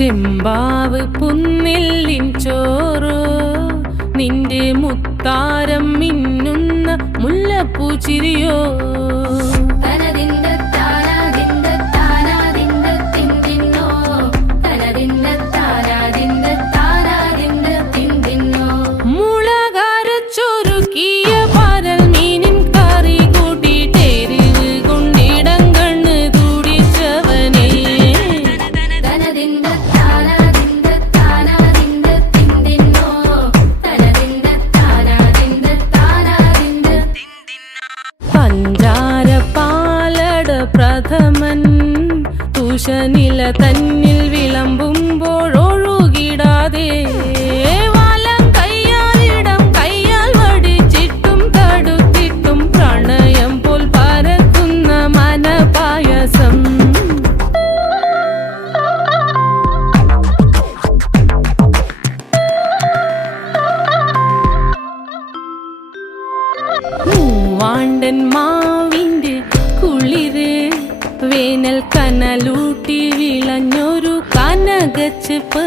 ചെമ്പാവ് പുന്നെല്ലിൻ ചോറോ നിന്റെ മുത്താരം മിന്നുന്ന മുല്ലപ്പൂച്ചിരിയോ പ്രഥമൻ തുഷനില തന്നിൽ വിളമ്പുമ്പോഴൊഴുകിടാതെ വലം കയ്യാലിടം കയ്യാൽ വടിച്ചിട്ടും തടുത്തിട്ടും പ്രണയം പോൽ പരക്കുന്ന മനപായസം മൂവാണ്ടൻ മാവിന്റെ കുളിര് വേനൽ കനലൂട്ടി വിളഞ്ഞൊരു കനകച്ചെപ്പ്